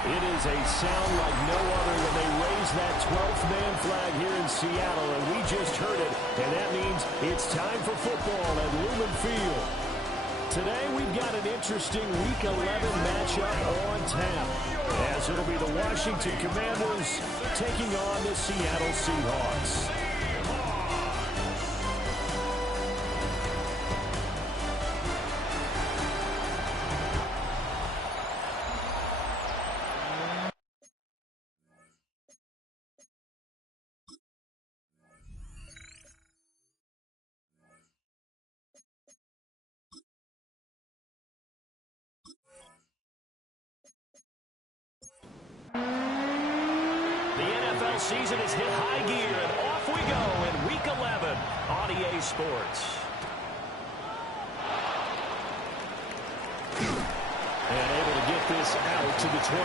It is a sound like no other when they raise that 12th man flag here in Seattle, and we just heard it, and that means it's time for football at Lumen Field. Today we've got an interesting Week 11 matchup on tap, as it'll be the Washington Commanders taking on the Seattle Seahawks. The NFL season has hit high gear, and off we go in Week 11 on EA Sports. And able to get this out to the 25.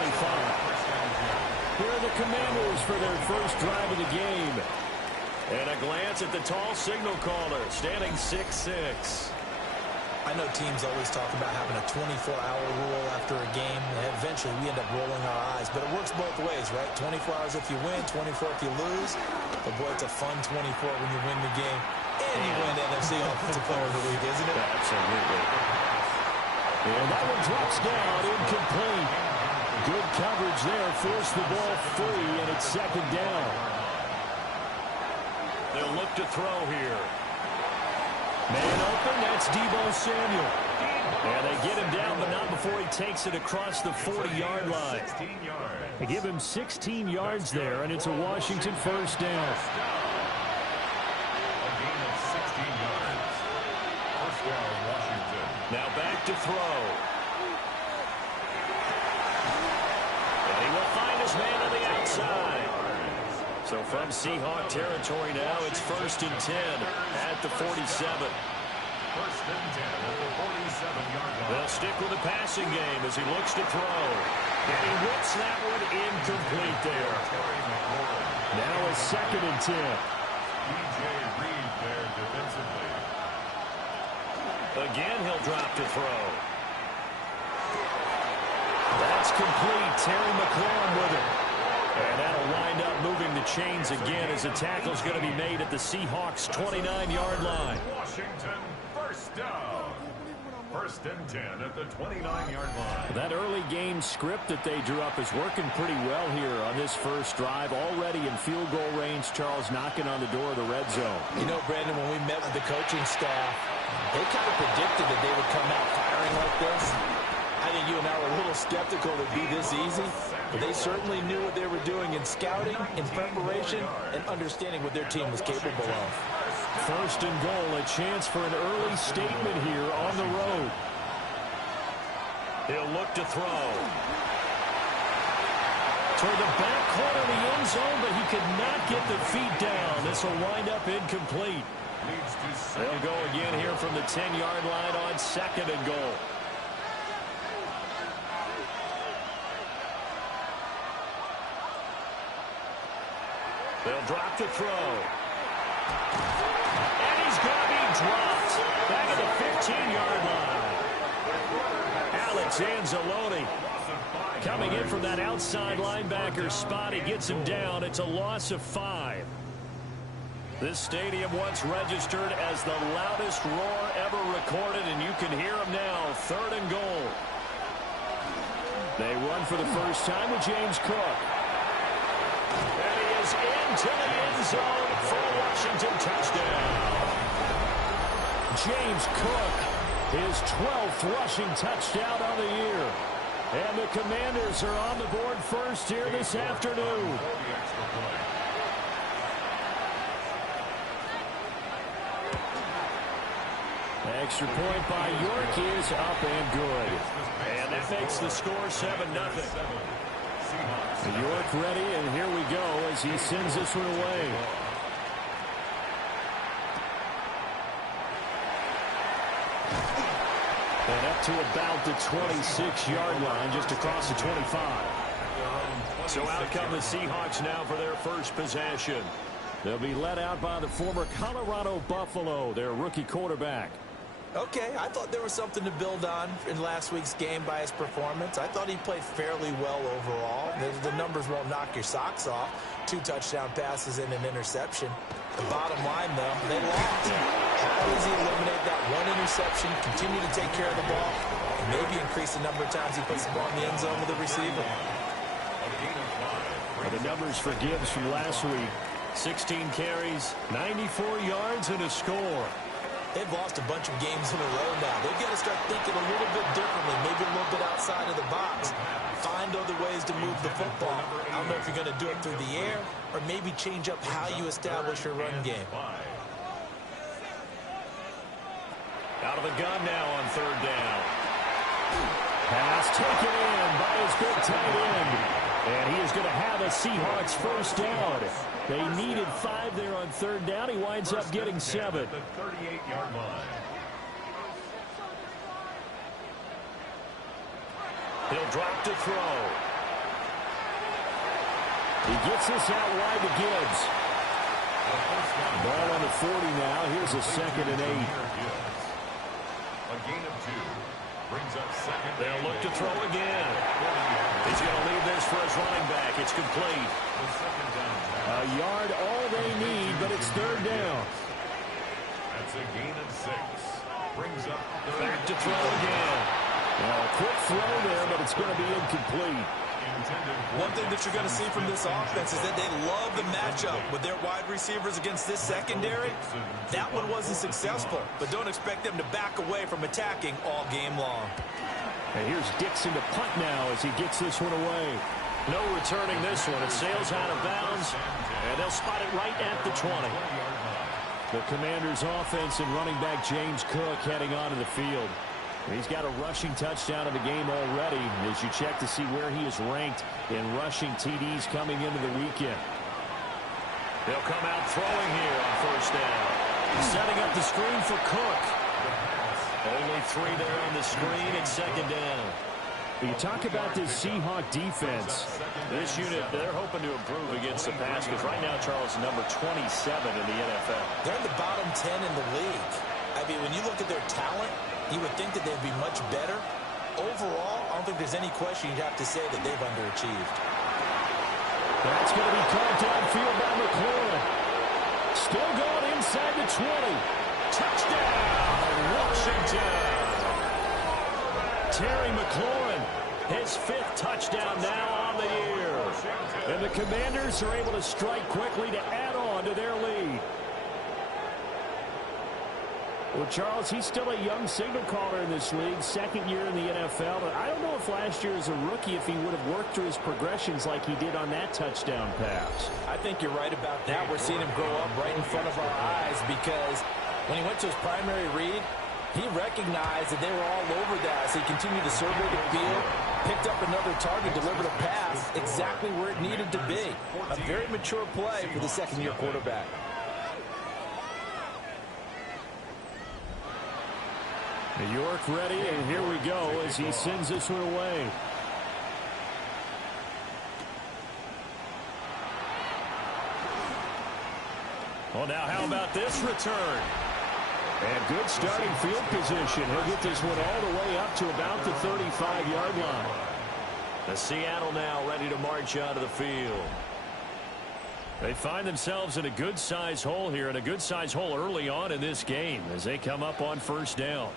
Here are the Commanders for their first drive of the game. And a glance at the tall signal caller, standing 6'6". I know teams always talk about having a 24-hour rule after a game. And eventually, we end up rolling our eyes. But it works both ways, right? 24 hours if you win, 24 if you lose. But, boy, it's a fun 24 when you win the game. And you win NFC Offensive Player of the Week, isn't it? Absolutely. And that one drops down, incomplete. Good coverage there. Forced the ball free, and it's second down. They'll look to throw here. Man open, that's Deebo Samuel. And they get him down, but not before he takes it across the 40-yard line. They give him 16 yards there, and it's a Washington first down. Now back to throw. And he will find his man on the outside. So from Seahawk territory now, it's 1st and 10 at the 47. 1st and 10 at the 47-yard line. They'll stick with the passing game as he looks to throw. And he whips that one incomplete there. Now it's 2nd and 10. DJ Reed there defensively. Again, he'll drop to throw. That's complete. Terry McLaurin with it. And that'll wind up moving the chains again as the tackle's going to be made at the Seahawks' 29-yard line. Washington first down. 1st and 10 at the 29-yard line. That early game script that they drew up is working pretty well here on this first drive. Already in field goal range, Charles knocking on the door of the red zone. You know, Brandon, when we met with the coaching staff, they kind of predicted that they would come out firing like this. I think you and I were a little skeptical it would be this easy, but they certainly knew what they were doing in scouting, in preparation, and understanding what their team was capable of. 1st and goal, a chance for an early statement here on the road. He'll look to throw. Toward the back corner of the end zone, but he could not get the feet down. This will wind up incomplete. They'll go again here from the 10-yard line on 2nd and goal. They'll drop the throw. And he's going to be dropped back at the 15-yard line. Alex Anzalone coming in from that outside linebacker spot. He gets him down. It's a loss of 5. This stadium once registered as the loudest roar ever recorded, and you can hear him now. 3rd and goal. They run for the first time with James Cook. And he is into the end zone for a Washington touchdown. James Cook, his 12th rushing touchdown on the year. And the Commanders are on the board first here this afternoon. Extra point by York is up and good. And that makes the score 7-0. York ready, and here we go as he sends this one away. And up to about the 26-yard line, just across the 25. So out come the Seahawks now for their first possession. They'll be led out by the former Colorado Buffalo, their rookie quarterback. Okay, I thought there was something to build on in last week's game by his performance. I thought he played fairly well overall. The numbers won't knock your socks off. 2 touchdown passes and an interception. The bottom line, though, they lost. How does he eliminate that 1 interception, continue to take care of the ball, and maybe increase the number of times he puts the ball in the end zone with the receiver? Well, the numbers for Gibbs from last week, 16 carries, 94 yards, and a score. They've lost a bunch of games in a row now. They've got to start thinking a little bit differently, maybe a little bit outside of the box. Find other ways to move the football. I don't know if you're going to do it through the air or maybe change up how you establish your run game. Out of the gun now on 3rd down. Pass taken in by his big tight end. And he is going to have a Seahawks first down. They needed 5 there on 3rd down. He winds up getting 7. At the 38-yard line. He'll drop to throw. He gets this out wide to Gibbs. Ball on the 40 now. Here's a 2nd and 8. A gain of 2. Brings up 2nd. They'll look to throw again. He's going to leave this for his running back. It's complete. A yard all they need, but it's 3rd down. That's a gain of 6. Brings up 3rd. Back to throw again. Well, a quick throw there, but it's going to be incomplete. One thing that you're going to see from this offense is that they love the matchup with their wide receivers against this secondary. That one wasn't successful, but don't expect them to back away from attacking all game long. And here's Dixon to punt now as he gets this one away. No returning this one. It sails out of bounds, and they'll spot it right at the 20. The Commanders' offense and running back James Cook heading onto the field. He's got a rushing touchdown in the game already as you check to see where he is ranked in rushing TDs coming into the weekend. They'll come out throwing here on 1st down. Setting up the screen for Cook. Only 3 there on the screen and 2nd down. You talk about this Seahawk defense. This unit, they're hoping to improve against the pass because right now, Charles, number 27 in the NFL. They're in the bottom 10 in the league. I mean, when you look at their talent, you would think that they'd be much better. Overall, I don't think there's any question you'd have to say that they've underachieved. That's going to be caught downfield by McLaurin. Still going inside the 20. Touchdown, Washington. Terry McLaurin, his 5th touchdown now on the year. And the Commanders are able to strike quickly to add on to their lead. Well, Charles, he's still a young signal caller in this league, 2nd year in the NFL. But I don't know if last year as a rookie, if he would have worked through his progressions like he did on that touchdown pass. I think you're right about that. We're seeing him grow up right in front of our eyes because when he went to his primary read, he recognized that they were all over that. So he continued to survey the field, picked up another target, delivered a pass exactly where it needed to be. A very mature play for the 2nd-year quarterback. New York ready, and here we go as he sends this one away. Well, now how about this return? And good starting field position. He'll get this one all the way up to about the 35-yard line. The Seattle now ready to march out of the field. They find themselves in a good-sized hole here, and a good-sized hole early on in this game as they come up on 1st down.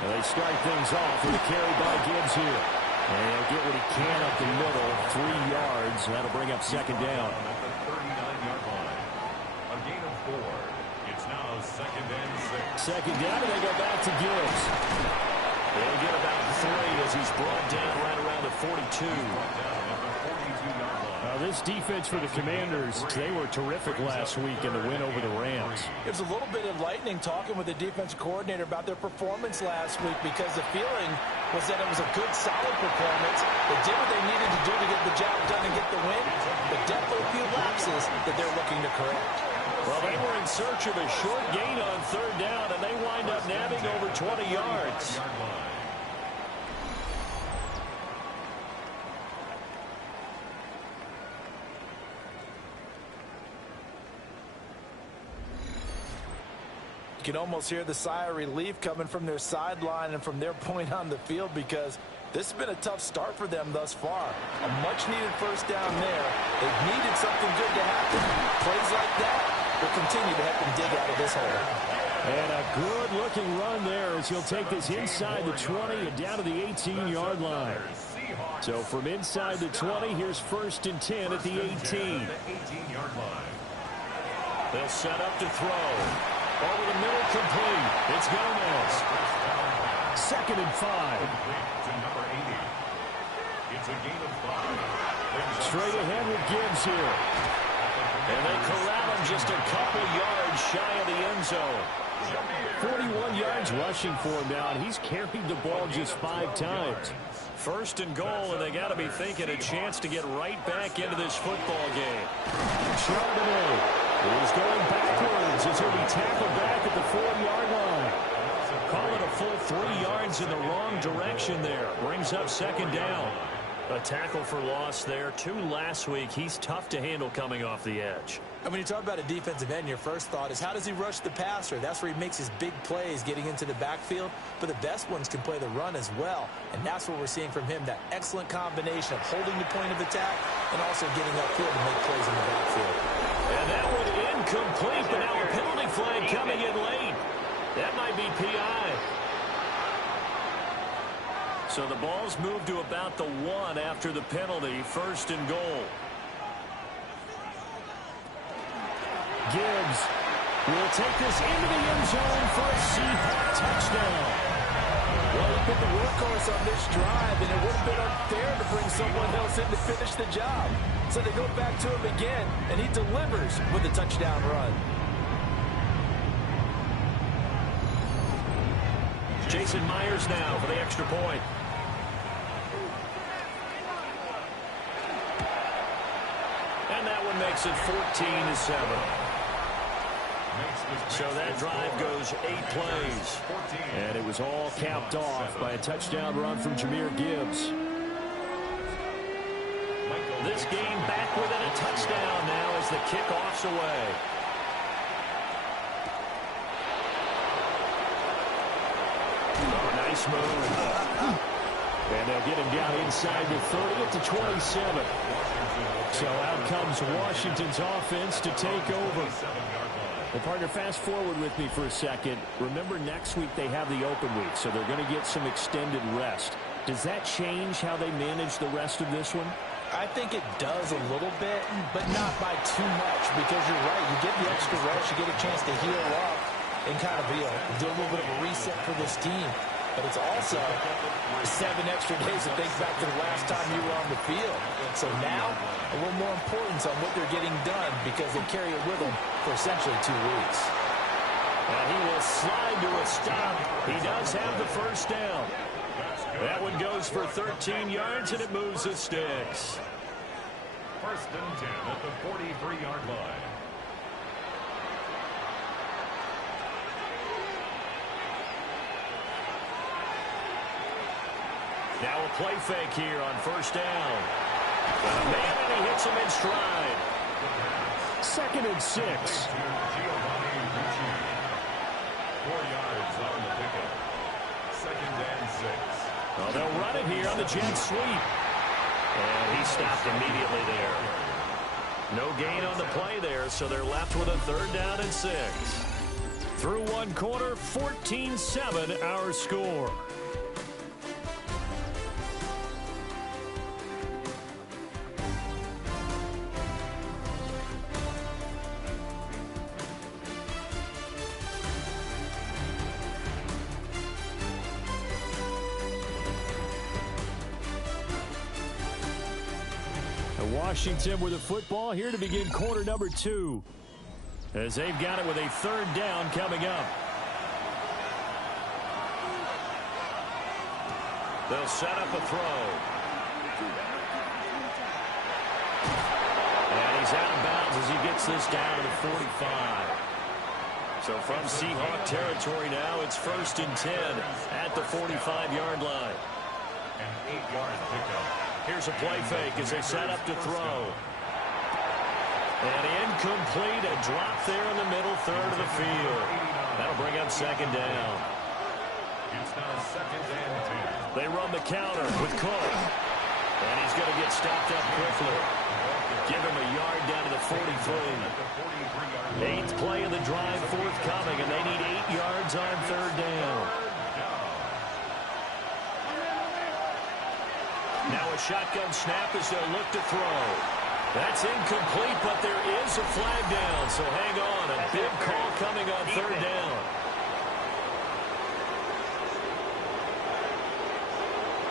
And they start things off with a carry by Gibbs here. And he'll get what he can up the middle, 3 yards. And that'll bring up 2nd down. At the 39-yard line. A gain of 4. It's now 2nd and 6. 2nd down, and they go back to Gibbs. They'll get about 3 as he's brought down right around the 42. This defense for the Commanders, they were terrific last week in the win over the Rams. It was a little bit enlightening talking with the defensive coordinator about their performance last week because the feeling was that it was a good, solid performance. They did what they needed to do to get the job done and get the win, but definitely a few lapses that they're looking to correct. Well, they were in search of a short gain on 3rd down, and they wind up nabbing over 20 yards. can almost hear the sigh of relief coming from their sideline and from their point on the field, because this has been a tough start for them thus far. A much-needed first down there. They've needed something good to happen. Plays like that will continue to help them dig out of this hole. And a good-looking run there as he'll take this inside the 20 and down to the 18-yard line. So from inside the 20, here's 1st and 10 at the 18. They'll set up to throw. Over the middle, complete. It's Gomez. 2nd and 5. It's a gain of 5. Straight ahead with Gibbs here. And they corral him just a couple yards shy of the end zone. 41 yards rushing for him now, and he's carried the ball just 5 times. 1st and goal, and they got to be thinking a chance to get right back into this football game. Charbonnet is going backwards as he'll be tackled back at the 4-yard line. Call it a full 3 yards in the wrong direction there. Brings up 2nd down. A tackle for loss there. 2 last week. He's tough to handle coming off the edge. And when you talk about a defensive end, your first thought is, how does he rush the passer? That's where he makes his big plays getting into the backfield. But the best ones can play the run as well. And that's what we're seeing from him, that excellent combination of holding the point of attack and also getting upfield to make plays in the backfield. And that one incomplete, but now a penalty flag coming in late. That might be PI. So the ball's moved to about the 1 after the penalty. 1st and goal. Gibbs will take this into the end zone for a Seahawks touchdown. Well, he's been the workhorse on this drive, and it would have been unfair to bring someone else in to finish the job. So they go back to him again, and he delivers with a touchdown run. Jason Myers now for the extra point. And that one makes it 14-7. So that drive goes 8 plays. And it was all capped off by a touchdown run from Jahmyr Gibbs. This game back within a touchdown now as the kickoff's away. Oh, nice move. And they'll get him down inside the 30 at the 27. So out comes Washington's offense to take over. Well, partner, fast forward with me for a second. Remember, next week they have the open week, so they're going to get some extended rest. Does that change how they manage the rest of this one? I think it does a little bit, but not by too much, because you're right. You get the extra rest, you get a chance to heal up and kind of do a little bit of a reset for this team. But it's also 7 extra days to think back to the last time you were on the field. So now, a little more importance on what they're getting done, because they carry it with them for essentially 2 weeks. And he will slide to a stop. He does have the first down. That one goes for 13 yards, and it moves the sticks. 1st and 10 at the 43-yard line. Now a play fake here on 1st down. And he hits him in stride. 2nd and 6. 4 yards on the pickup. 2nd and 6. Well, they'll run it here on the jet sweep. And he stopped immediately there. No gain on the play there, so they're left with a 3rd down and 6. Through 1 quarter, 14-7 our score. Washington with the football here to begin quarter number 2. As they've got it with a 3rd down coming up. They'll set up a throw. And he's out of bounds as he gets this down to the 45. So from Seahawk territory now, it's 1st and 10 at the 45-yard line. An 8-yard pickup. Here's a play fake as they set up to throw. And incomplete, a drop there in the middle 3rd of the field. That'll bring up second down. It's now second and 10. They run the counter with Cook. And he's going to get stopped up quickly. Give him a yard down to the 43. Eighth play of the drive forthcoming, and they need 8 yards on third down. Now a shotgun snap as they'll look to throw. That's incomplete, but there is a flag down, so hang on. A big call coming on third down.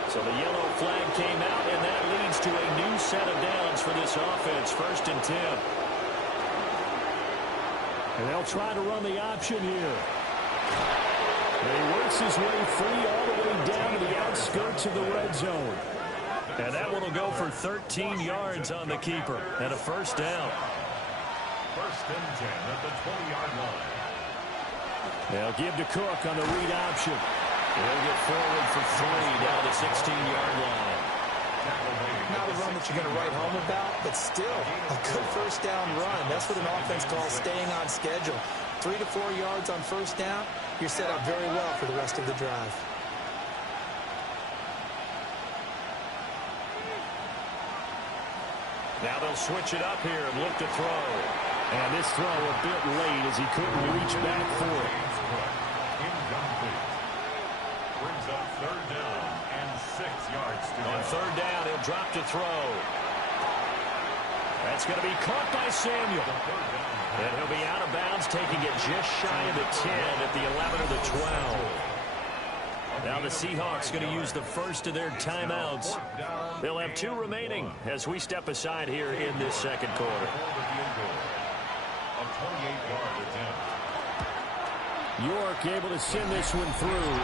So the yellow flag came out, and that leads to a new set of downs for this offense. First and 10. And they'll try to run the option here. And he works his way free all the way down to the outskirts of the red zone. And that one will go for 13 yards on the keeper and a first down. First and 10 at the 20-yard line. They'll give to Cook on the read option. He'll get forward for 3 down the 16-yard line. Not a run that you're going to write home about, but still a good first down run. That's what an offense calls staying on schedule. 3 to 4 yards on first down, you're set up very well for the rest of the drive. Now they'll switch it up here and look to throw. And this throw a bit late as he couldn't reach back for it. Incomplete. Brings up third down and 6 yards to go. On third down, he'll drop to throw. That's going to be caught by Samuel. And he'll be out of bounds, taking it just shy of the 10 at the 11 or the 12. Now the Seahawks going to use the first of their timeouts. They'll have 2 remaining as we step aside here in this second quarter. A 28-yard attempt. York able to send this one through.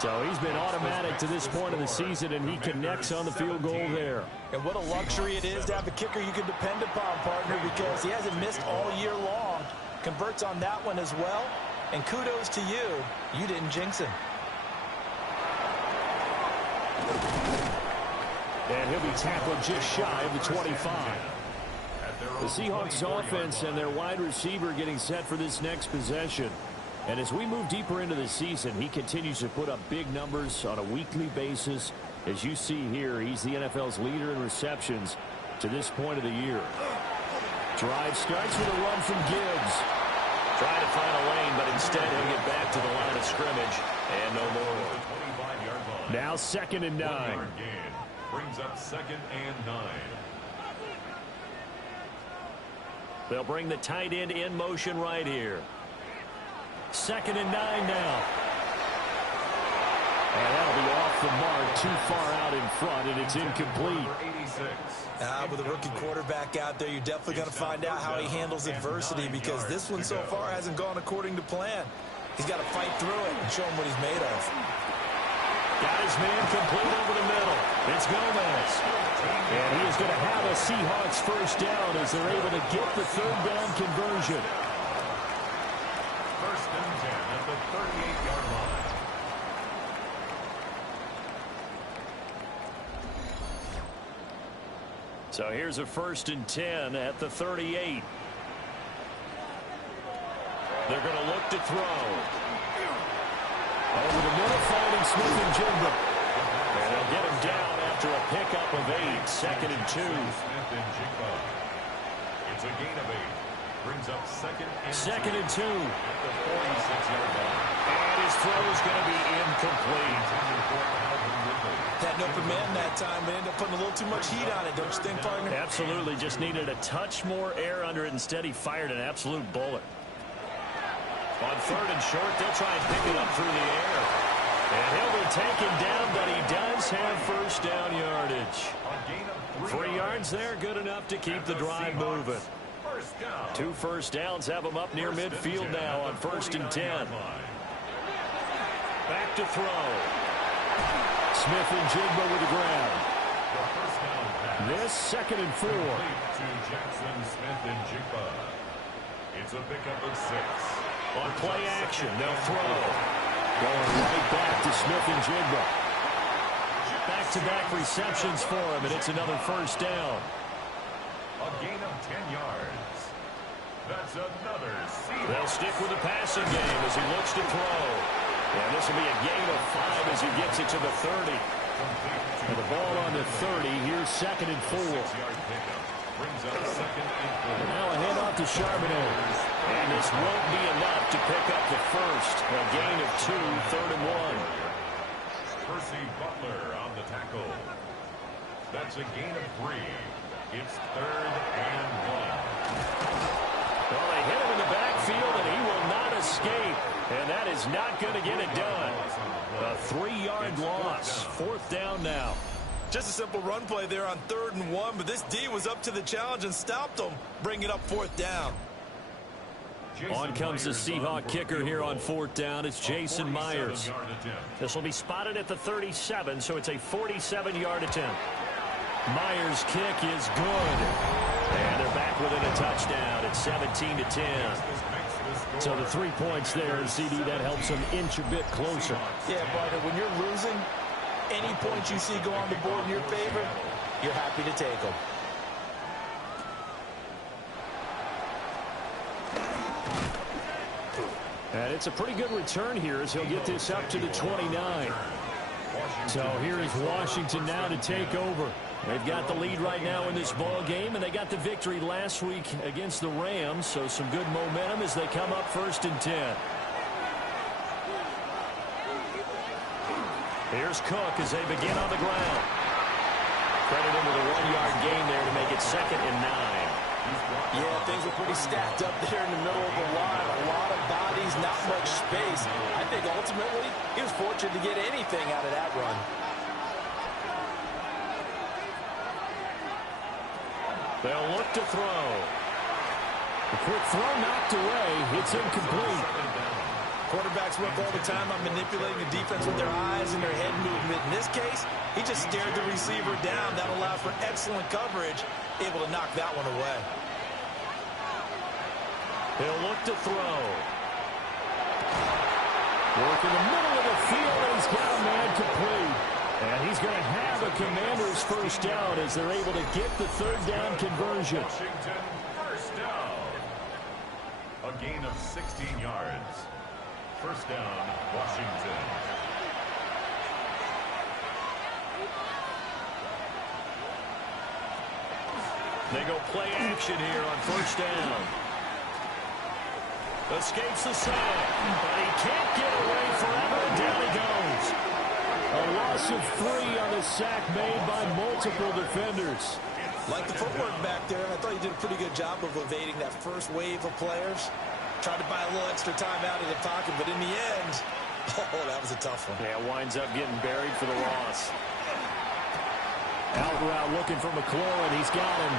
So he's been automatic to this point of the season, and he connects on the field goal there. And what a luxury it is to have a kicker you can depend upon, partner, because he hasn't missed all year long. Converts on that one as well. And kudos to you. You didn't jinx him. And he'll be tackled just shy of the 25. The Seahawks offense and their wide receiver getting set for this next possession. And as we move deeper into the season, he continues to put up big numbers on a weekly basis. As you see here, he's the NFL's leader in receptions to this point of the year. Drive starts with a run from Gibbs. Trying to find a lane, but instead he'll get back to the line of scrimmage. And no more. Now second and 9. Brings up second and 9. They'll bring the tight end in motion right here. Second and 9 now. And that'll be off the mark, too far out in front, and it's incomplete. With a rookie quarterback out there, you're definitely going to find out how he handles adversity, because this one so far hasn't gone according to plan. He's got to fight through it and show him what he's made of. Got his man complete over the middle. It's Gomez. And he is going to have a Seahawks first down as they're able to get the third down conversion. First and 10 at the 38-yard line. So here's a first and 10 at the 38. They're going to look to throw. Over the middle, finding Smith and Jigba. And they'll get him down after a pickup of 8. Second and 2. Smith and Jigba. It's a gain of 8. Brings up second and 2. Second and 2. At the 46-yard line. And his throw is going to be incomplete. Had an open man that time, but ended up putting a little too much heat on it, don't you think, partner? Absolutely. Just needed a touch more air under it. Instead, he fired an absolute bullet. On third and short, they'll try and pick it up through the air. And he'll be taken down, but he does have first down yardage. 3 yards there, good enough to keep the drive moving. 2 first downs have them up near midfield now on first and 10. Back to throw. Smith and Jigba with the grab. This second and 4. To Jackson, Smith and Jigba. It's a pickup of 6. On play action, they'll throw. Going right back to Smith and Jigba. Back-to-back receptions for him, and it's another first down. A gain of 10 yards. That's another Seahawks. They'll stick with the passing game as he looks to throw. And this will be a gain of 5 as he gets it to the 30. And the ball on the 30. Here's 2nd and 4. Brings up 2nd and 4. And now a handoff to Charbonnet. And this won't be enough to pick up the first. A gain of 2, 3rd and 1. Percy Butler on the tackle. That's a gain of 3. It's 3rd and 1. Well, they hit him in the backfield, and he will not escape. And that is not going to get it done. A 3-yard loss. 4th down now. Just a simple run play there on 3rd and 1, but this D was up to the challenge and stopped them, bringing up 4th down. On comes the Seahawk kicker here on 4th down. It's Jason Myers. This will be spotted at the 37, so it's a 47-yard attempt. Myers' kick is good. And they're back within a touchdown at 17-10. So the 3 points there, CD, that helps them inch a bit closer. Yeah, partner, when you're losing, any points you see go on the board in your favor, you're happy to take them. And it's a pretty good return here as he'll get this up to the 29. So here is Washington now to take over. They've got the lead right now in this ball game, and they got the victory last week against the Rams, so some good momentum as they come up 1st and 10. Here's Cook as they begin on the ground. Credit him with a 1-yard gain there to make it 2nd and 9. Yeah, things were pretty stacked up there in the middle of the line. A lot of bodies, not much space. I think ultimately he was fortunate to get anything out of that run. They'll look to throw. The quick throw knocked away. It's incomplete. Quarterbacks work all the time on manipulating the defense with their eyes and their head movement. In this case, he just stared the receiver down. That allowed for excellent coverage, able to knock that one away. He'll look to throw. Work in the middle of the field, and he's got a man complete. And he's going to have a Commanders first down as they're able to get the 3rd down conversion. Washington first down. A gain of 16 yards. First down, Washington. They go play action here on 1st down. Escapes the sack, but he can't get away forever, and down he goes. A loss of 3 on the sack made by multiple defenders. Like the footwork back there, I thought he did a pretty good job of evading that first wave of players. Tried to buy a little extra time out of the pocket, but in the end, oh, that was a tough one. Yeah, winds up getting buried for the loss. Out route looking for McLaurin. He's got him.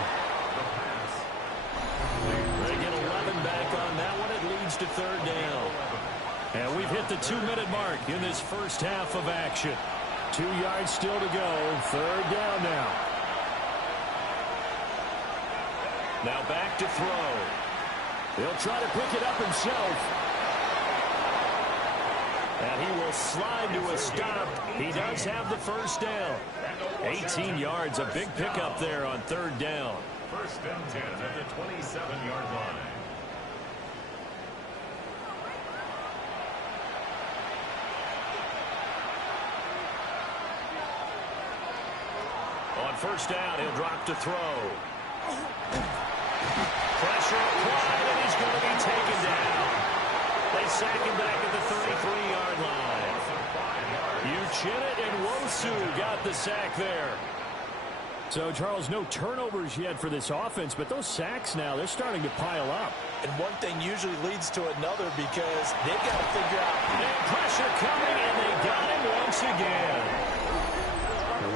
They get 11 back on that one. It leads to 3rd down. And we've hit the 2-minute mark in this first half of action. 2 yards still to go. 3rd down now. Now back to throw. He'll try to pick it up himself. And he will slide to a stop. He does have the first down. 18 yards, a big pickup there on 3rd down. First and 10 at the 27-yard line. On 1st down, he'll drop to throw. Pressure applied, and he's going to be taken down. They sack him back at the 33-yard line. Uchenna and Wosu got the sack there. So, Charles, no turnovers yet for this offense, but those sacks now, they're starting to pile up. And one thing usually leads to another because they've got to figure out. And pressure coming, and they got him once again.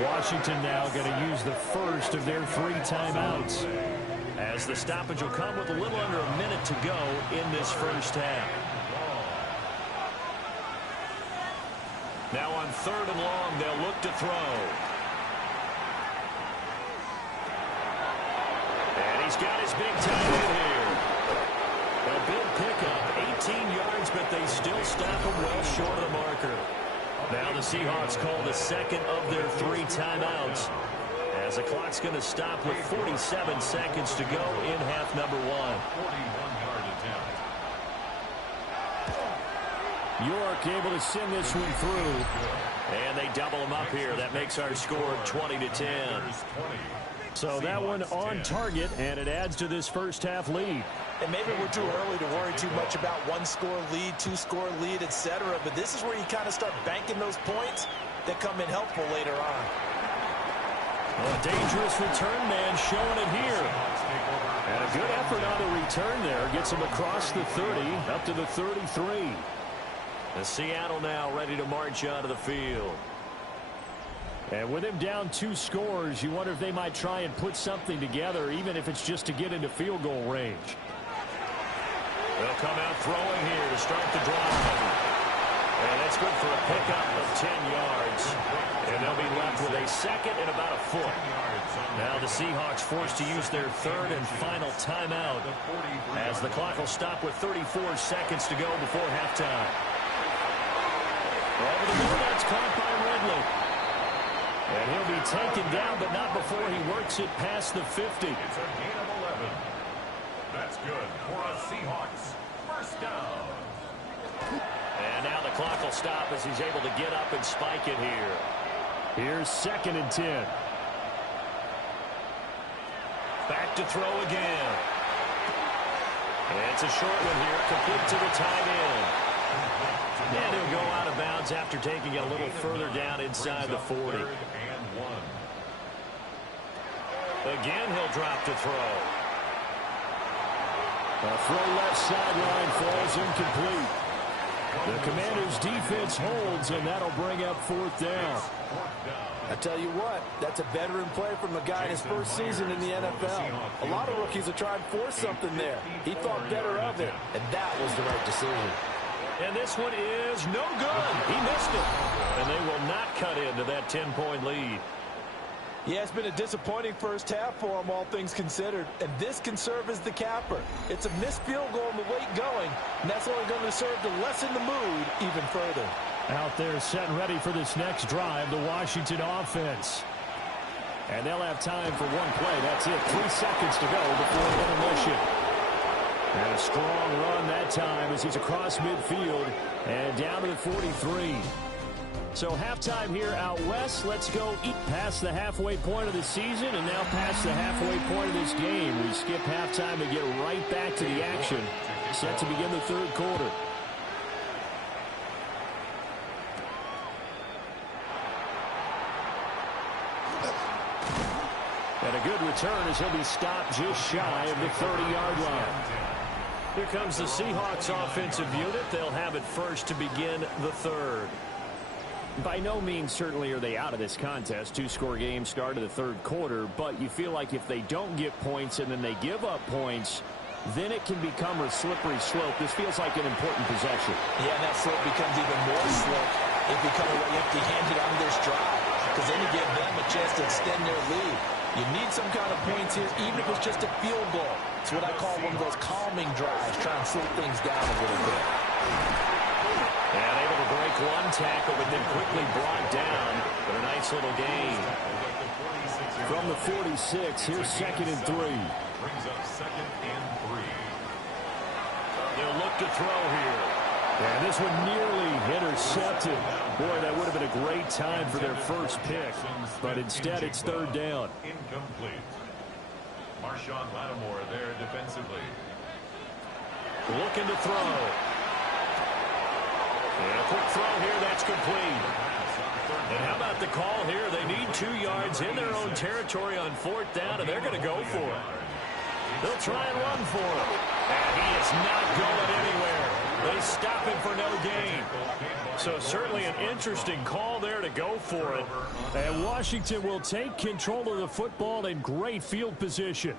Washington now going to use the first of their 3 timeouts, as the stoppage will come with a little under a minute to go in this first half. Now on 3rd and long, they'll look to throw. And he's got his big tight end here. A big pickup, 18 yards, but they still stop him well short of the marker. Now the Seahawks call the second of their 3 timeouts, as the clock's going to stop with 47 seconds to go in half number 1. York able to send this one through. And they double them up here. That makes our score 20-10. So that one on target, and it adds to this first half lead. And maybe we're too early to worry too much about one-score lead, two-score lead, etc. But this is where you kind of start banking those points that come in helpful later on. Well, a dangerous return man showing it here. And a good effort on the return there. Gets him across the 30, up to the 33. And Seattle now ready to march onto the field. And with him down 2 scores, you wonder if they might try and put something together, even if it's just to get into field goal range. They'll come out throwing here to start the drive. And that's good for a pickup of 10 yards. And they'll be left with a second and about a foot. Now the Seahawks forced to use their third and final timeout, as the clock will stop with 34 seconds to go before halftime. Over the middle, that's caught by Ridley. And he'll be taken down, but not before he works it past the 50. It's a gain of 11. That's good for a Seahawks first down. And now the clock will stop as he's able to get up and spike it here. Here's 2nd and 10. Back to throw again. And it's a short one here, complete to the tight end. And he'll go out of bounds after taking it a little further down inside the 40. Again, he'll drop to throw. A throw left sideline falls incomplete. The Commanders' defense holds, and that'll bring up 4th down. I tell you what, that's a veteran play from a guy in his first season in the NFL. A lot of rookies will try and force something there. He thought better of it, and that was the right decision. And this one is no good. He missed it. And they will not cut into that 10-point lead. Yeah, it's been a disappointing first half for him, all things considered. And this can serve as the capper. It's a missed field goal in the late going, and that's only going to serve to lessen the mood even further. Out there set and ready for this next drive, the Washington offense. And they'll have time for one play. That's it. 3 seconds to go before intermission. And a strong run that time as he's across midfield and down to the 43. So halftime here out west. Let's go past the halfway point of the season and now past the halfway point of this game. We skip halftime and get right back to the action. Set to begin the 3rd quarter. And a good return as he'll be stopped just shy of the 30-yard line. Here comes the Seahawks offensive unit. They'll have it first to begin the 3rd. By no means certainly are they out of this contest. 2-score game start of the 3rd quarter, but you feel like if they don't get points and then they give up points, then it can become a slippery slope. This feels like an important possession. Yeah, and that slope becomes even more slope if you come away empty-handed on this drive, because then you give them a chance to extend their lead. You need some kind of points here, even if it's just a field goal. It's what I call one of those calming drives, try and slow things down a little bit. And able to break one tackle, but then quickly brought down. But a nice little gain. From the 46, here's 2nd and 3. Brings up 2nd and 3. They'll look to throw here. And this one nearly intercepted. Boy, that would have been a great time for their first pick. But instead, it's 3rd down. Incomplete. Marshawn Lattimore there defensively. Looking to throw. And a quick throw here, that's complete. And how about the call here? They need 2 yards in their own territory on 4th down, and they're going to go for it. They'll try and run for it. And he is not going anywhere. They stop him for no gain. So certainly an interesting call there to go for it. And Washington will take control of the football in great field position.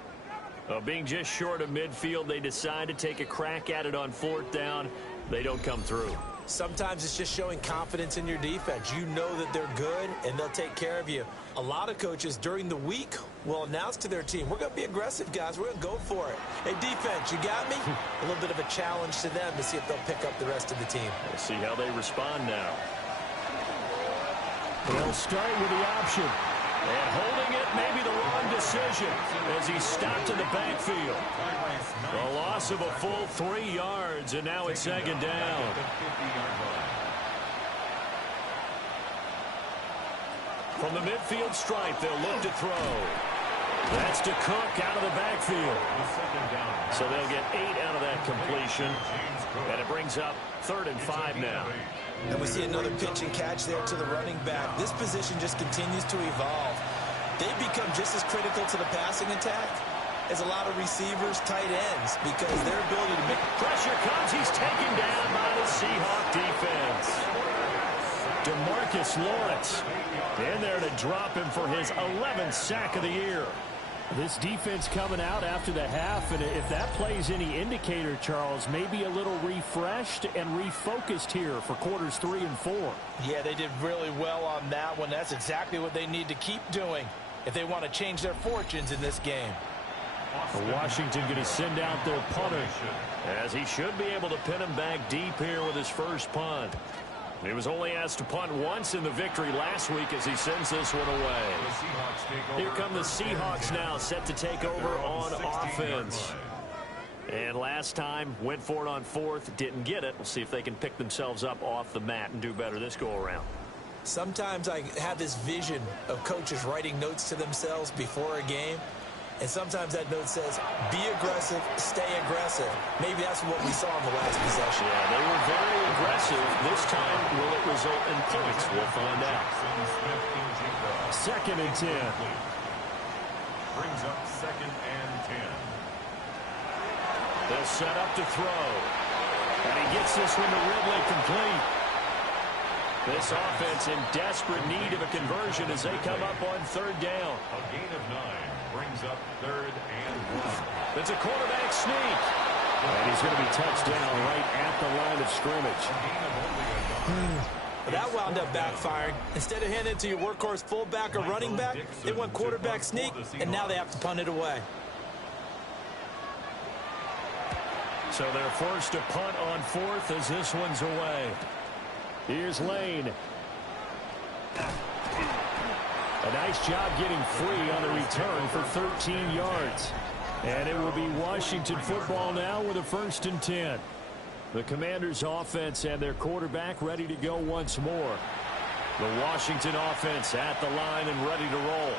Being just short of midfield, they decide to take a crack at it on 4th down. They don't come through. Sometimes it's just showing confidence in your defense. You know that they're good, and they'll take care of you. A lot of coaches during the week will announce to their team, we're going to be aggressive, guys. We're going to go for it. Hey, defense, you got me? A little bit of a challenge to them to see if they'll pick up the rest of the team. We'll see how they respond now. They'll start with the option. And holding it may be the wrong decision as he stopped in the backfield. A loss of a full 3 yards, and now it's second down. From the midfield stripe, they'll look to throw. That's to Cook out of the backfield. So they'll get 8 out of that completion. And it brings up 3rd and 5 now. And we see another pitch and catch there to the running back. This position just continues to evolve. They've become just as critical to the passing attack as a lot of receivers, tight ends, because their ability to make... Pressure comes. He's taken down by the Seahawks defense. DeMarcus Lawrence in there to drop him for his 11th sack of the year. This defense coming out after the half, and if that plays any indicator, Charles, maybe a little refreshed and refocused here for quarters 3 and 4. Yeah, they did really well on that one. That's exactly what they need to keep doing if they want to change their fortunes in this game. Washington going to send out their punter, as he should be able to pin him back deep here with his first punt. He was only asked to punt once in the victory last week as he sends this one away. Here come the Seahawks now, set to take over on offense. And last time, went for it on 4th, didn't get it. We'll see if they can pick themselves up off the mat and do better this go-around. Sometimes I have this vision of coaches writing notes to themselves before a game. And sometimes that note says, be aggressive, stay aggressive. Maybe that's what we saw in the last possession. Yeah, they were very aggressive. This time, will it result in points? We'll find out. 2nd and 10. Brings up 2nd and 10. They'll set up to throw. And he gets this one to Ridley complete. This offense in desperate need of a conversion as they come up on 3rd down. A gain of 9 brings up 3rd and 1. It's a quarterback sneak. And he's going to be touched down right at the line of scrimmage. That wound up backfiring. Instead of handing it to your workhorse fullback or running back, they went quarterback sneak, and now they have to punt it away. So they're forced to punt on 4th as this one's away. Here's Lane. A nice job getting free on the return for 13 yards. And it will be Washington football now with a 1st and 10. The Commanders' offense and their quarterback ready to go once more. The Washington offense at the line and ready to roll.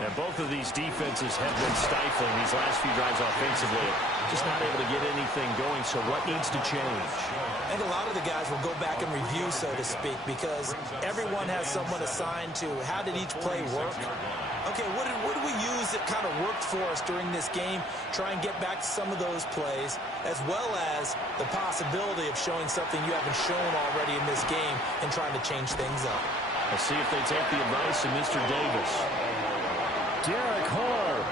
And both of these defenses have been stifling these last few drives offensively. Just not able to get anything going, so what needs to change? I think a lot of the guys will go back and review, so to speak, because everyone has someone assigned to how did each play work. Okay, what did we use that kind of worked for us during this game? Try and get back to some of those plays, as well as the possibility of showing something you haven't shown already in this game and trying to change things up. Let's see if they take the advice of Mr. Davis. Derek Hoare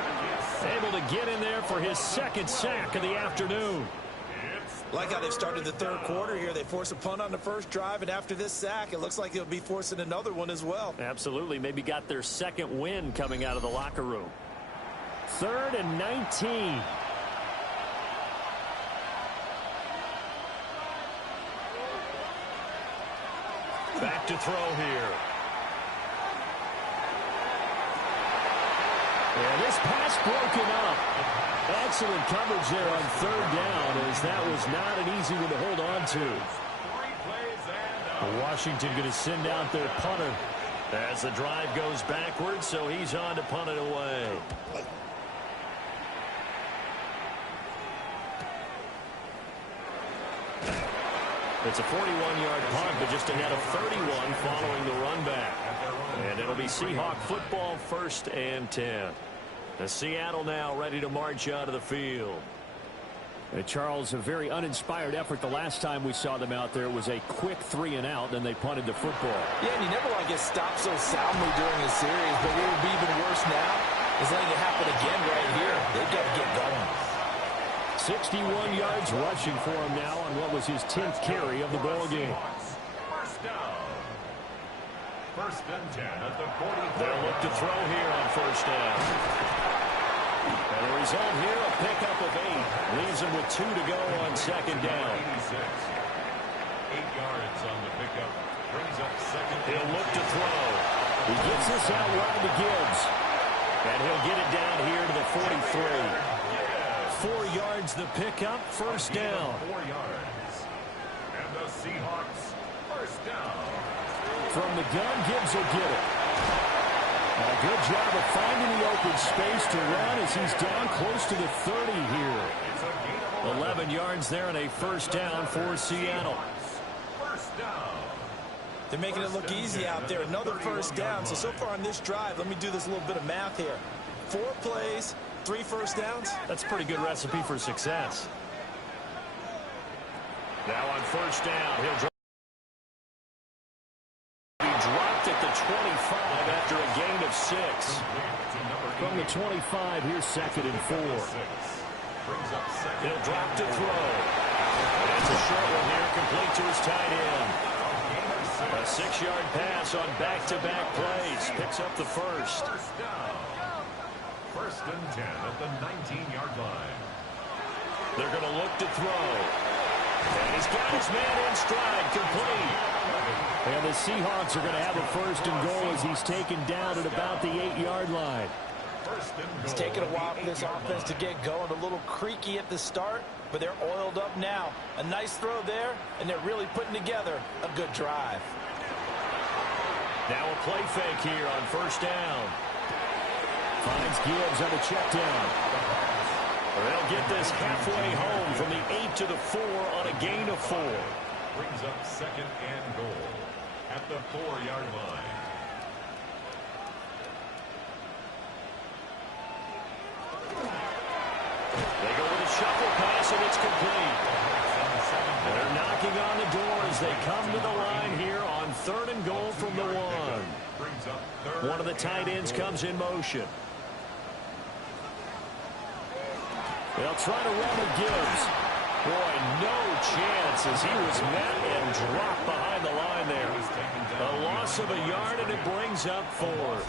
able to get in there for his 2nd sack of the afternoon. Like how they've started the 3rd quarter here. They force a punt on the first drive, and after this sack, it looks like they'll be forcing another one as well. Absolutely. Maybe got their 2nd win coming out of the locker room. 3rd and 19. Back to throw here. And this pass broken up. Excellent coverage there on 3rd down, as that was not an easy one to hold on to. Washington going to send out their punter as the drive goes backwards, so he's on to punt it away. It's a 41-yard punt, but just a net of 31 following the run back. And it'll be Seahawk football, 1st and 10. The Seattle now ready to march out of the field. Charles, a very uninspired effort the last time we saw them out there. It was a quick 3 and out, then they punted the football. Yeah, and you never want to get stopped so soundly during a series, but what will be even worse now is letting it happen again right here. They've got to get going. 61 yards rushing for him now on what was his 10th carry of the ball game. First down. 1st and 10 at the 40. They'll look to throw here on 1st down. And the result here, a pickup of 8. Leaves him with 2 to go on 2nd down. 86. 8 yards on the pickup. Brings up 2nd. He'll look to throw. He gets this out wide to Gibbs. And he'll get it down here to the 43. 4 yards the pickup, first down. 4 yards. And the Seahawks, first down. From the gun, Gibbs will get it. A good job of finding the open space to run as he's down close to the 30 here. 11 yards there and a first down for Seattle. First down. They're making it look easy out there. Another first down. So far on this drive, let me do this little bit of math here. 4 plays, 3 first downs. That's a pretty good recipe for success. Now on first down, he'll be dropped at the 25 after a gain of 6. From the 25, here's 2nd and 4. He'll drop to throw. That's a short one here, complete to his tight end. A 6-yard pass on back-to-back plays. Picks up the first. First down. First and 10 at the 19-yard line. They're going to look to throw. And he's got his man in stride, complete. And the Seahawks are going to have a first and goal as he's taken down at about the 8-yard line. It's taken a while for this offense to get going. A little creaky at the start, but they're oiled up now. A nice throw there, and they're really putting together a good drive. Now a play fake here on first down. Finds Gibbs on a check down. They'll get this halfway home from the 8 to the 4 on a gain of 4. Brings up 2nd and goal at the 4-yard line. They go with a shuffle pass, and it's complete. They're knocking on the door as they come to the line here on 3rd and goal from the 1. One of the tight ends comes in motion. They'll try to run with Gibbs. Boy, no chance as he was met and dropped behind the line there. A loss of a yard, and it brings up 4th.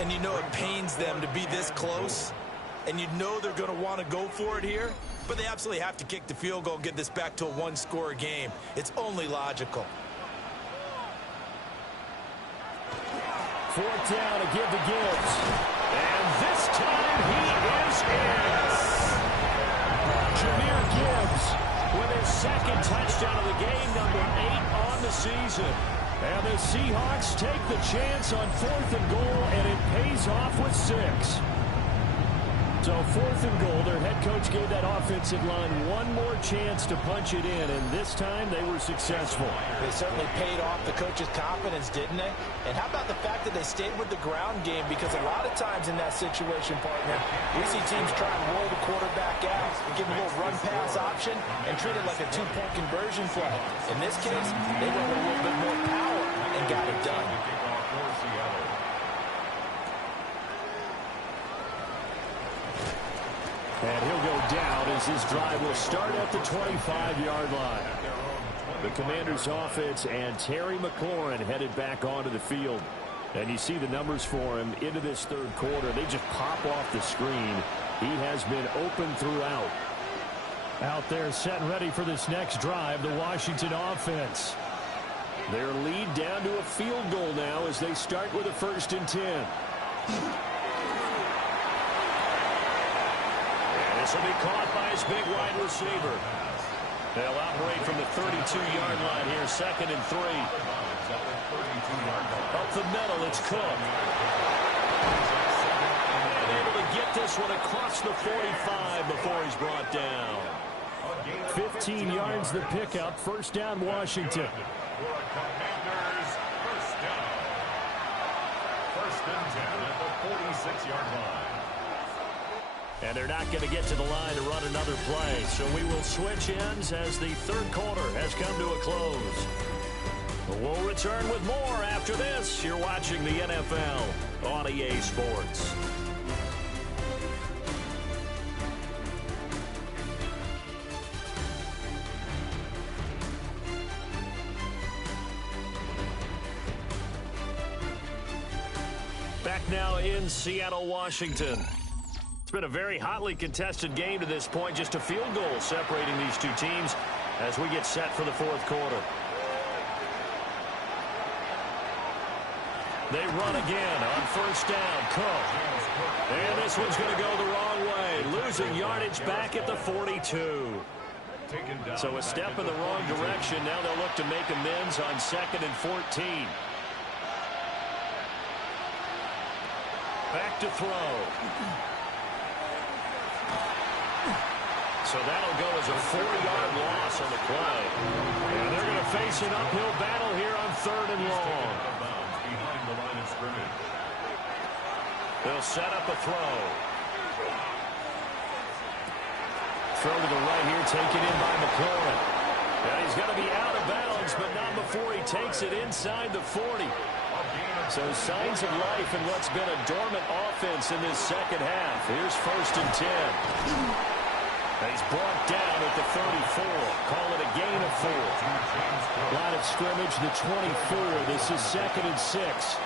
And you know it pains them to be this close. And you know they're going to want to go for it here. But they absolutely have to kick the field goal and get this back to a 1-score game. It's only logical. 4th down to give to Gibbs. And this time he is in. Jahmyr Gibbs with his 2nd touchdown of the game, number 8 on the season. And the Seahawks take the chance on 4th and goal, and it pays off with 6. So 4th and goal, their head coach gave that offensive line one more chance to punch it in, and this time they were successful. They certainly paid off the coach's confidence, didn't they? And how about the fact that they stayed with the ground game? Because a lot of times in that situation, partner, we see teams try and roll the quarterback out, give him a little run-pass option, and treat it like a 2-point conversion play. In this case, they went with a little bit more power and got it done. And he'll go down as this drive will start at the 25-yard line. The Commanders' offense and Terry McLaurin headed back onto the field. And you see the numbers for him into this 3rd quarter. They just pop off the screen. He has been open throughout. Out there set and ready for this next drive, the Washington offense. Their lead down to a field goal now as they start with a 1st and 10. This will be caught by his big wide receiver. They'll operate from the 32-yard line here, 2nd and 3. Up the middle, it's Cook. And able to get this one across the 45 before he's brought down. 15 yards the pickup, 1st down Washington. First and 10 at the 46-yard line. And they're not going to get to the line to run another play. So we will switch ends as the 3rd quarter has come to a close. We'll return with more after this. You're watching the NFL on EA Sports. Back now in Seattle, Washington. It's been a very hotly contested game to this point. Just a field goal separating these two teams as we get set for the 4th quarter. They run again on first down. Cook. And this one's going to go the wrong way. Losing yardage back at the 42. So a step in the wrong direction. Now they'll look to make amends on 2nd and 14. Back to throw. So that'll go as a 4-yard loss on the play. And they're going to face an uphill battle here on 3rd and long. Behind the line of scrimmage. They'll set up a throw. Throw to the right here, taken in by McLaurin. And he's going to be out of bounds, but not before he takes it inside the 40. So signs of life in what's been a dormant offense in this second half. Here's 1st and 10. He's brought down at the 34. Call it a gain of 4. Line of scrimmage, the 24. This is 2nd and 6.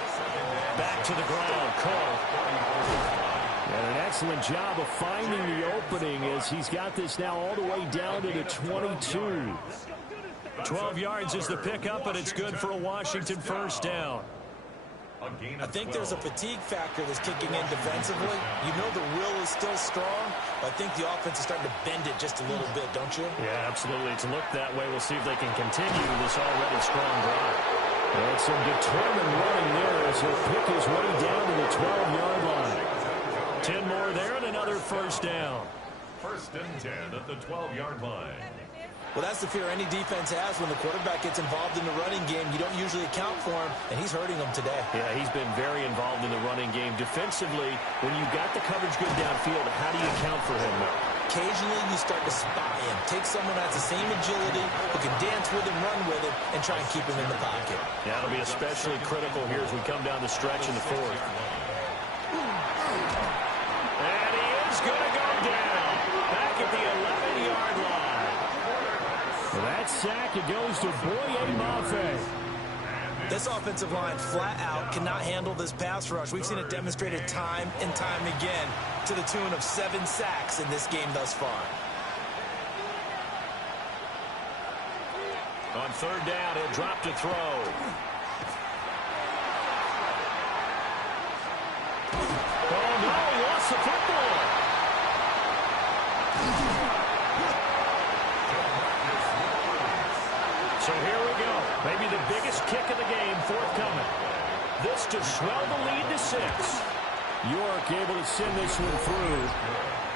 Back to the ground. Cole. And an excellent job of finding the opening as he's got this now all the way down to the 22. 12 yards is the pickup, and it's good for a Washington first down. I think there's a fatigue factor that's kicking in defensively. You know the will is still strong, but I think the offense is starting to bend it just a little bit, don't you? Yeah, absolutely. It's looked that way. We'll see if they can continue this already strong drive. And some determined running there as he'll pick his way down to the 12-yard line. 10 more there and another first down. 1st and 10 at the 12-yard line. Well, that's the fear any defense has when the quarterback gets involved in the running game. You don't usually account for him, and he's hurting them today. Yeah, he's been very involved in the running game. Defensively, when you've got the coverage good downfield, how do you account for him now? Occasionally, you start to spy him. Take someone that has the same agility, who can dance with him, run with him, and try and keep him in the pocket. Yeah, it'll be especially critical here as we come down the stretch in the 4th. And he is going to go down. Back at the 11-yard line. That sack, it goes to Boye Mafe. This offensive line flat out cannot handle this pass rush. We've seen it demonstrated time and time again to the tune of 7 sacks in this game thus far. On 3rd down, he'll drop to throw. Oh, no, he lost the football. So here we go. Maybe the biggest kick of the game forthcoming. This to swell the lead to 6. York able to send this one through.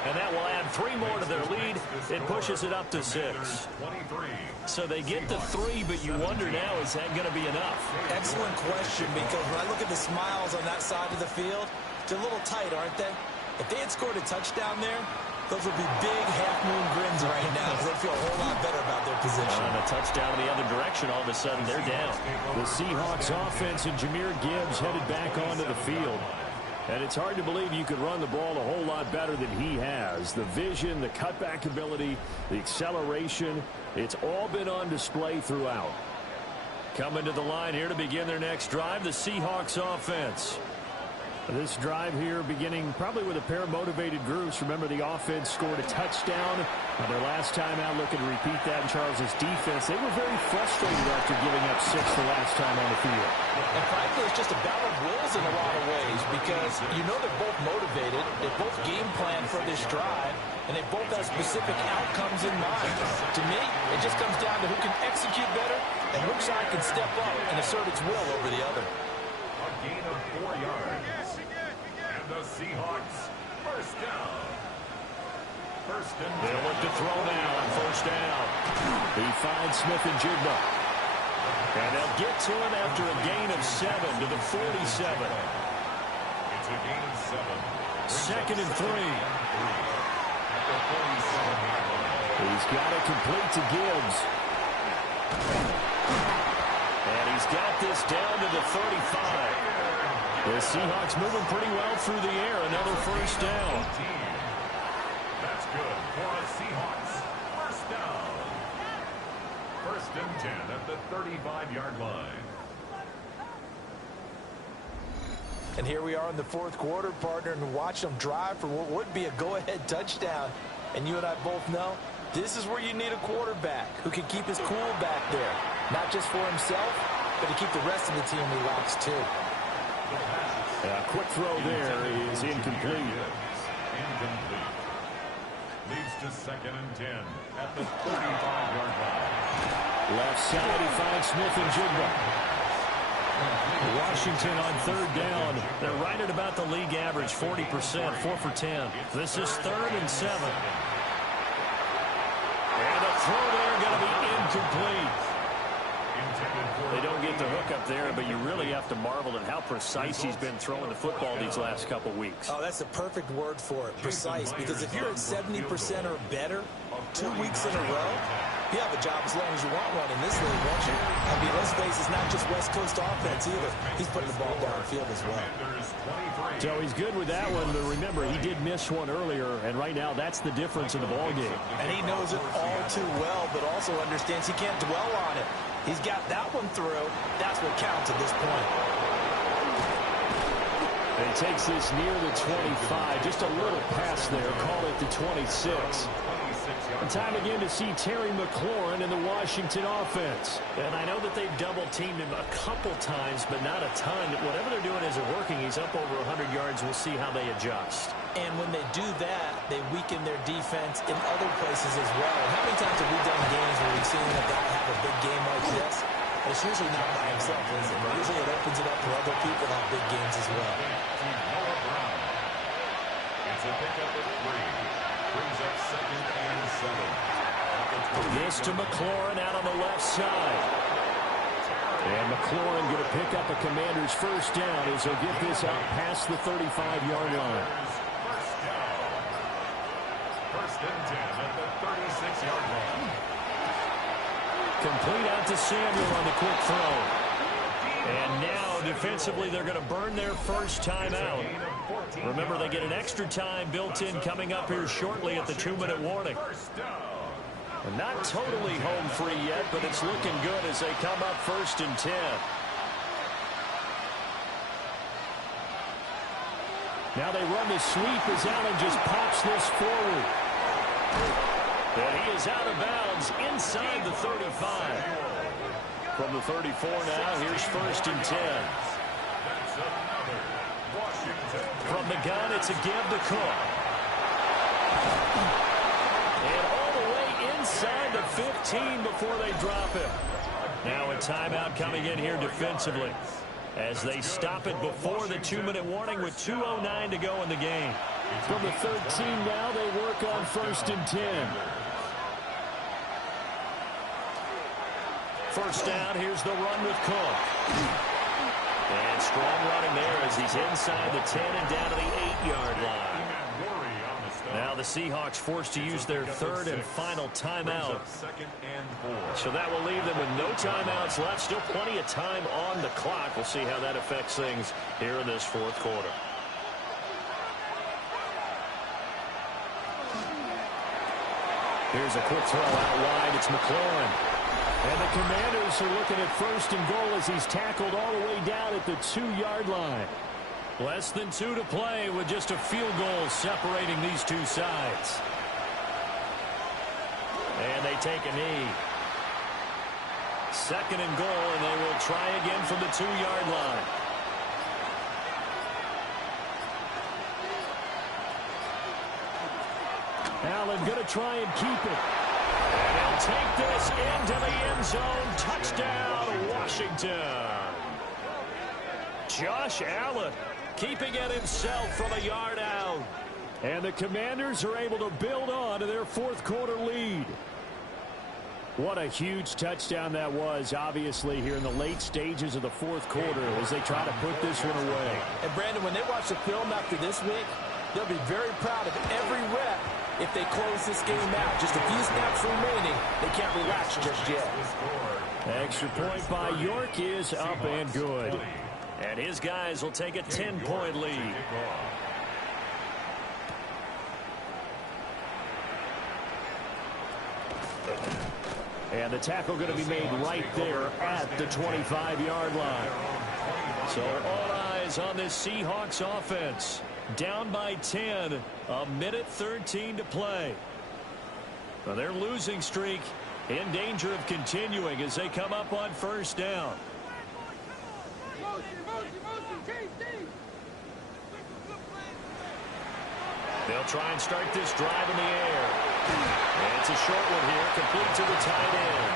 And that will add 3 more to their lead. It pushes it up to 6. So they get to 3, but you wonder now, is that going to be enough? Excellent question, because when I look at the smiles on that side of the field, they're a little tight, aren't they? If they had scored a touchdown there, those would be big half-moon grins right now because they feel a whole lot better about their position. And a touchdown in the other direction, all of a sudden they're down. The Seahawks offense and Jahmyr Gibbs headed back onto the field. And it's hard to believe you could run the ball a whole lot better than he has. The vision, the cutback ability, the acceleration, it's all been on display throughout. Coming to the line here to begin their next drive, the Seahawks offense. This drive here beginning probably with a pair of motivated groups. Remember, the offense scored a touchdown on their last time out. Looking to repeat that in Charles's defense. They were very frustrated after giving up 6 the last time on the field. And frankly, it's just a battle of wills in a lot of ways because you know they're both motivated. They both game plan for this drive, and they both have specific outcomes in mind. To me, it just comes down to who can execute better and which side can step up and assert its will over the other. A gain of 4 yards. The Seahawks first down. They'll look to throw now on first down. He finds Smith and Jigba. And they'll get to him after a gain of 7 to the 47. It's a gain of 7. 2nd and 3. He's got it complete to Gibbs. And he's got this down to the 35. The Seahawks moving pretty well through the air. Another first down. That's good for a Seahawks first down. 1st and 10 at the 35-yard line. And here we are in the 4th quarter, partner, and watch them drive for what would be a go-ahead touchdown. And you and I both know this is where you need a quarterback who can keep his cool back there. Not just for himself, but to keep the rest of the team relaxed too. A quick throw there is incomplete. Incomplete. Leads to 2nd and 10 at the 35-yard line. Left side, he finds Smith and Jigba. Washington on 3rd down. They're right at about the league average, 40%, 4 for 10. This is 3rd and 7. And the throw there going to be incomplete. They don't get the hook up there, but you really have to marvel at how precise he's been throwing the football these last couple weeks. Oh, that's a perfect word for it, precise, because if you're at 70% or better 2 weeks in a row, you have a job as long as you want one in this league, won't you? I mean, let's face it, it's not just West Coast offense either. He's putting the ball downfield as well. So he's good with that one, but remember, he did miss one earlier, and right now that's the difference in the ballgame. And he knows it all too well, but also understands he can't dwell on it. He's got that one through. That's what counts at this point. And he takes this near the 25. Just a little pass there. Call it the 26. And time again to see Terry McLaurin in the Washington offense. And I know that they've double-teamed him a couple times, but not a ton. Whatever they're doing isn't working. He's up over 100 yards. We'll see how they adjust. And when they do that, they weaken their defense in other places as well. How many times have we done games where we've seen a guy have a big game like this? And it's usually not by himself, is it? Usually it opens it up for other people to have big games as well. It's a pickup of 3. Brings up 2nd and 7. This to McLaurin out on the left side. And McLaurin going to pick up a Commander's first down as he'll get this out past the 35-yard line. First and 10 at the 36-yard line. Complete out to Samuel on the quick throw. And now, defensively, they're going to burn their first time out. Remember, they get an extra time built in coming up here shortly at the 2-minute warning. And not totally home free yet, but it's looking good as they come up 1st and 10. Now they run the sweep as Allen just pops this forward. And he is out of bounds inside the 35. From the 34 now, here's 1st and 10. From the gun, it's a give to Cook. And all the way inside the 15 before they drop him. Now a timeout coming in here defensively as they stop it before the 2-minute warning with 2:09 to go in the game. From the 13 now, they work on 1st and 10. First down, here's the run with Cook. And strong running there as he's inside the 10 and down to the 8-yard line. Now the Seahawks forced to use their 3rd and final timeout. So that will leave them with no timeouts left. Still plenty of time on the clock. We'll see how that affects things here in this 4th quarter. Here's a quick throw out wide. It's McLaurin. And the Commanders are looking at 1st and goal as he's tackled all the way down at the 2-yard line. Less than 2 to play with just a field goal separating these two sides. And they take a knee. 2nd and goal, and they will try again from the 2-yard line. Allen going to try and keep it. And he'll take this into the end zone. Touchdown, Washington. Josh Allen keeping it himself from a yard out. And the Commanders are able to build on to their 4th quarter lead. What a huge touchdown that was, obviously, here in the late stages of the 4th quarter as they try to put this one away. And, Brandon, when they watch the film after this week, they'll be very proud of every rep if they close this game out. Just a few snaps remaining. They can't relax just yet. Extra point by York is up and good. And his guys will take a 10-point lead. And the tackle going to be made right there at the 25-yard line. So all eyes on this Seahawks offense. Down by 10, a minute 13 to play. Well, their losing streak in danger of continuing as they come up on 1st down. They'll try and start this drive in the air. And it's a short one here, complete to the tight end.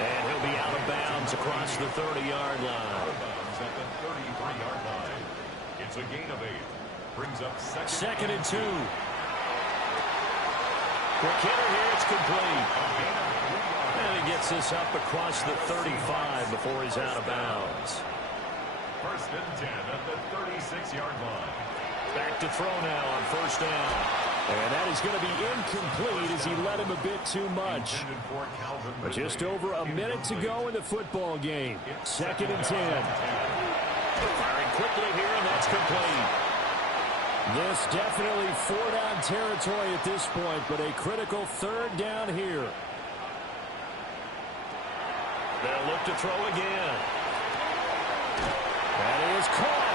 And he'll be out of bounds across the 30-yard line. Out of bounds at the 33-yard line. It's a gain of 8. Brings up second and 2. Quick hitter here, it's complete. And he gets this up across the 35 before he's out of bounds. First and 10 at the 36-yard line. Back to throw now on first down. And that is going to be incomplete as he led him a bit too much. But just over a minute to go in the football game. Second and 10. Firing quickly here, and that's complete. This definitely four-down territory at this point, but a critical third down here. They'll look to throw again. That is caught.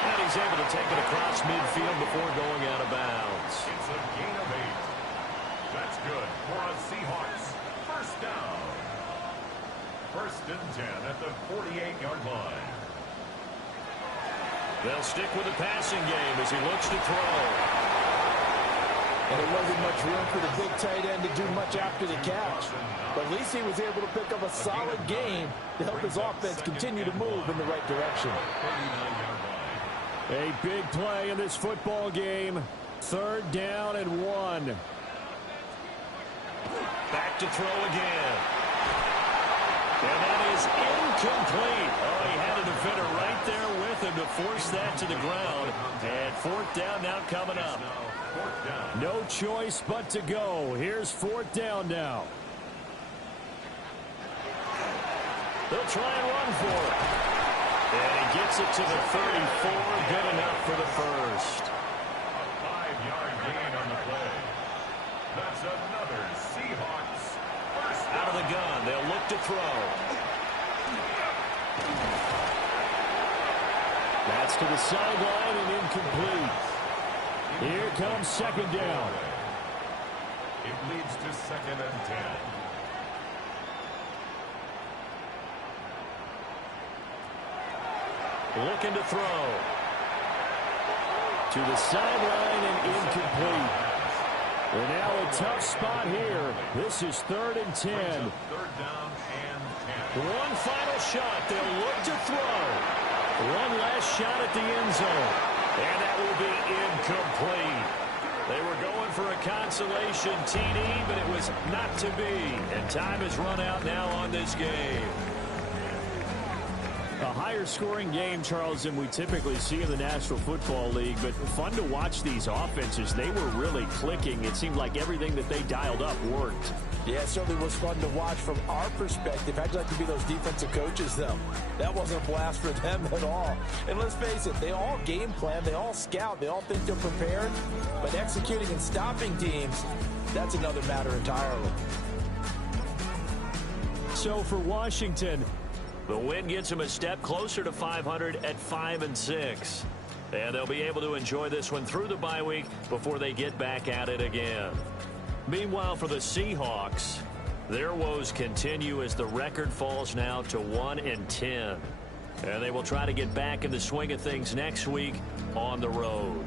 And he's able to take it across midfield before going out of bounds. It's a gain of 8. That's good for a Seahawks. First down. First and 10 at the 48-yard line. They'll stick with the passing game as he looks to throw. And there wasn't much room for the big tight end to do much after the catch. But at least he was able to pick up a solid game to help his offense continue to move in the right direction. A big play in this football game. Third down and 1. Back to throw again. And that is incomplete. Oh, he had a defender right there with him to force that to the ground. And fourth down now coming up. No choice but to go. Here's fourth down now. They'll try and run for it. And he gets it to the 34. Good enough for the first. A 5-yard gain on the play. That's another Seahawks first down. Out of the gun. They'll look to throw. That's to the sideline and incomplete. Here comes second down. It leads to second and 10. Looking to throw. To the sideline and incomplete. And now a tough spot here. This is third and 10. Third down and 10. One final shot. They'll look to throw. One last shot at the end zone. And that will be incomplete. They were going for a consolation TD, but it was not to be. And time has run out now on this game. A higher scoring game, Charles, than we typically see in the National Football League, but fun to watch these offenses. They were really clicking. It seemed like everything that they dialed up worked. Yeah, it certainly was fun to watch from our perspective. I'd like to be those defensive coaches, though. That wasn't a blast for them at all. And let's face it, they all game plan, they all scout, they all think they're prepared. But executing and stopping teams, that's another matter entirely. So for Washington, the win gets them a step closer to 500 at 5-6. And they'll be able to enjoy this one through the bye week before they get back at it again. Meanwhile, for the Seahawks, their woes continue as the record falls now to 1-10. And they will try to get back in the swing of things next week on the road.